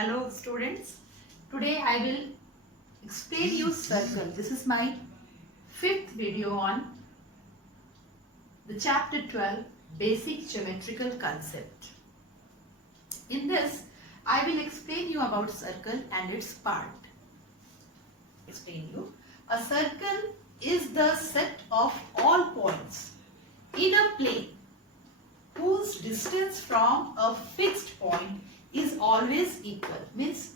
Hello students, today I will explain you circle. This is my fifth video on the chapter 12 basic geometrical concept. In this I will explain you about circle and its part. Explain you. A circle is the set of all points in a plane whose distance from a fixed point is always equal. Means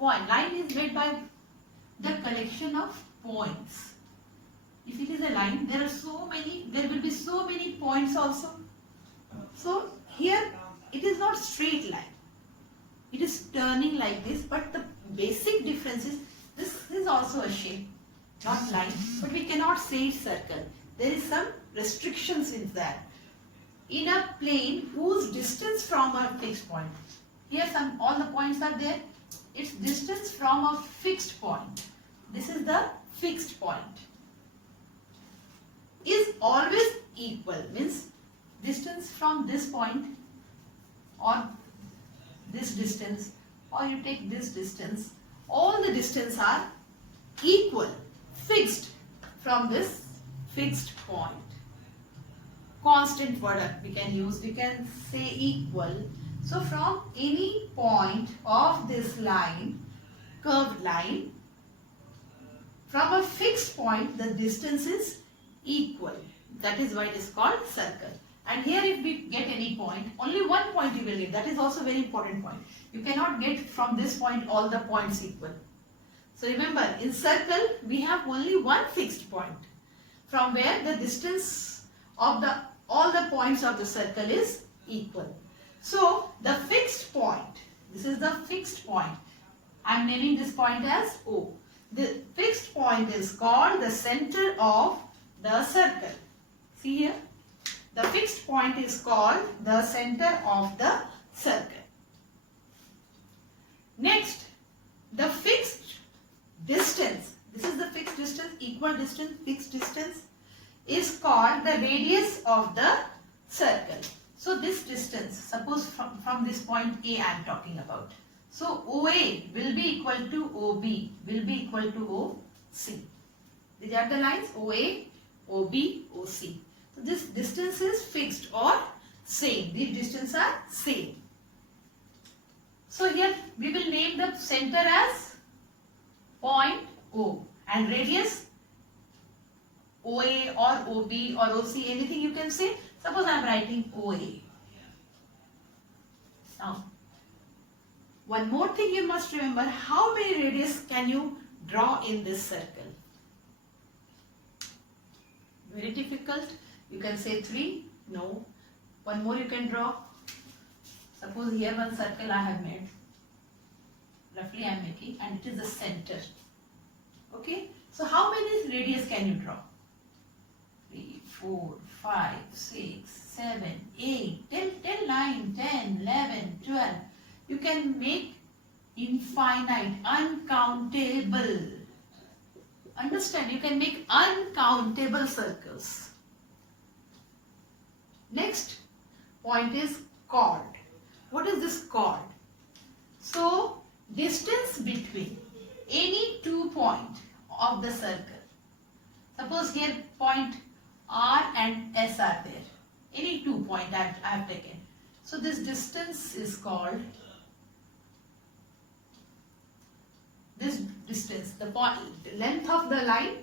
line is made by the collection of points. If it is a line, there will be so many points also. So here it is not straight line. It is turning like this, but the basic difference is this is also a shape, not line, but we cannot say it's circle. There is some restrictions in that. In a plane whose distance from a fixed point, here all the points are there, its distance from a fixed point, this is the fixed point, is always equal. Means distance from this point or this distance, or you take this distance, all the distance are equal, fixed from this fixed point. Constant product we can use, we can say equal. So from any point of this line, curved line, from a fixed point the distance is equal. That is why it is called circle. And here if we get any point, only one point you will get. That is also a very important point. You cannot get from this point all the points equal. So remember, in circle we have only one fixed point from where the distance of all the points of the circle is equal. So the fixed point, this is the fixed point. I am naming this point as O. The fixed point is called the center of the circle. See here, the fixed point is called the center of the circle. Next, the fixed distance, this is the fixed distance, equal distance, fixed distance, is called the radius of the circle. So this distance, suppose from this point A I am talking about. So OA will be equal to OB, will be equal to OC. These are the lines OA, OB, OC. So this distance is fixed or same. These distances are same. So here we will name the center as point O and radius OA or OB or OC, anything you can say. Suppose I am writing OA. Now, one more thing you must remember, how many radius can you draw in this circle? Very difficult. You can say 3. No. One more you can draw. Suppose here one circle I have made. Roughly I am making, and it is the center. Okay. So how many radius can you draw? 3, 4, 5, 6, 7, 8, 10, 9, 10, 11, 12. You can make infinite, uncountable. Understand? You can make uncountable circles. Next point is chord. What is this chord? So, distance between any 2 points of the circle. Suppose here point R and S are there. Any 2 points I have taken. So this distance is called, this distance, the length of the line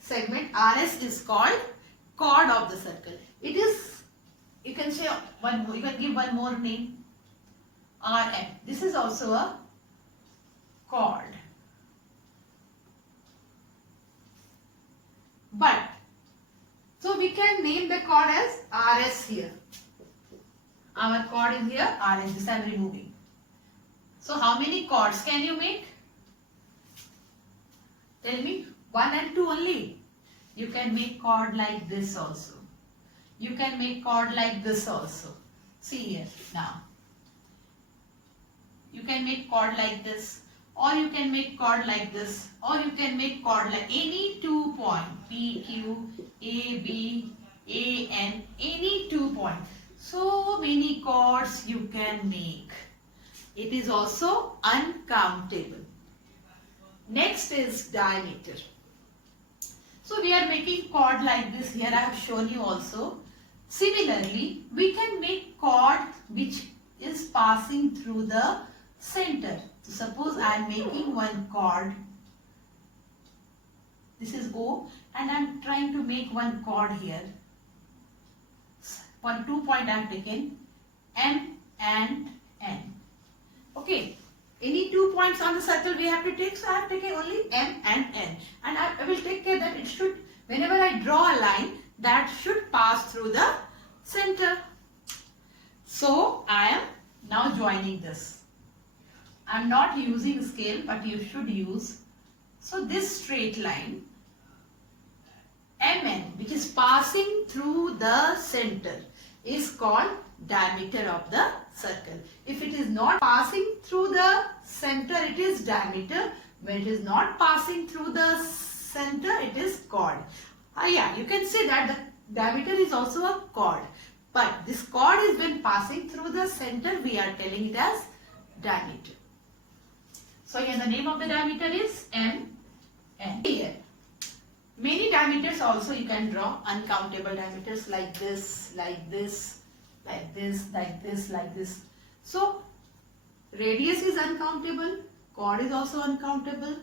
segment RS is called chord of the circle. It is, you can say one more, you can give one more name, RM. This is also a chord. But so we can name the chord as RS here. Our chord is here, RS, this I am removing. So how many chords can you make? Tell me, 1 and 2 only. You can make chord like this also. You can make chord like this also. See here now. You can make chord like this, or you can make chord like this, or you can make chord like any 2 point, P, Q, A, B, A, N, any 2 points. So many chords you can make. It is also uncountable. Next is diameter. So we are making chord like this. Here I have shown you also. Similarly, we can make chord which is passing through the center. So suppose I am making one chord. This is O and I am trying to make one chord here. 2 point I have taken M and N. Okay. Any 2 points on the circle we have to take. So I have taken only M and N. And I will take care that it should, whenever I draw a line, that should pass through the center. So I am now joining this. I am not using scale, but you should use. So this straight line MN, which is passing through the center, is called diameter of the circle. If it is not passing through the center, it is diameter. When it is not passing through the center, it is chord. Yeah, you can say that the diameter is also a chord. But this chord is when passing through the center, we are telling it as diameter. So here the name of the diameter is M. Here, many diameters also you can draw, uncountable diameters like this, like this, like this, like this, like this. So radius is uncountable, chord is also uncountable,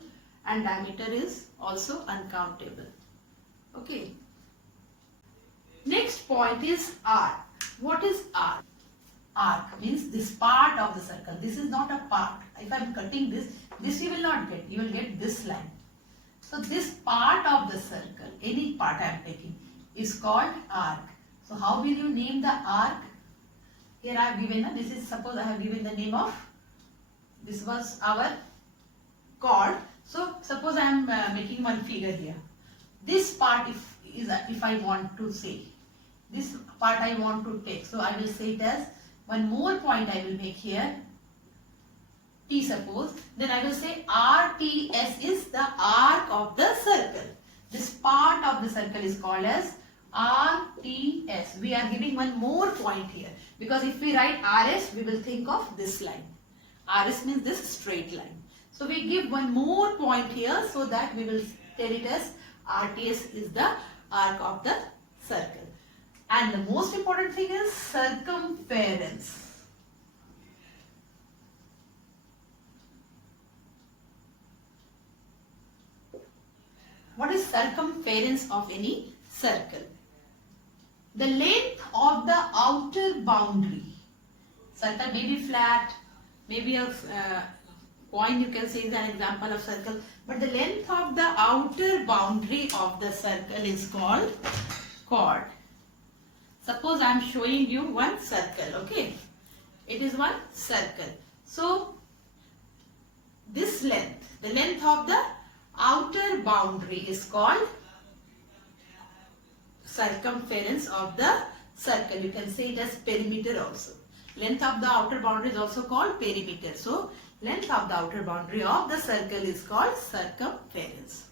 and diameter is also uncountable. Okay. Next point is arc. What is arc? Arc means this part of the circle. This is not a part. If I am cutting this, this you will not get. You will get this line. So this part of the circle, any part I am taking, is called arc. So how will you name the arc? Here I have given, this is, suppose I have given the name of, this was our chord. So suppose I am making one figure here. This part if I want to say, this part I want to take. So I will say it as one more point I will make here. T suppose, then I will say RTS is the arc of the circle. This part of the circle is called as RTS. We are giving one more point here, because if we write RS, we will think of this line. RS means this straight line. So we give one more point here so that we will tell it as RTS is the arc of the circle. And the most important thing is circumference. What is circumference of any circle? The length of the outer boundary. Circle may be flat, maybe a point you can say is an example of circle. But the length of the outer boundary of the circle is called chord. Suppose I am showing you one circle, okay? It is one circle. So, this length, the length of the outer boundary is called circumference of the circle. You can say it as perimeter also. Length of the outer boundary is also called perimeter. So, length of the outer boundary of the circle is called circumference.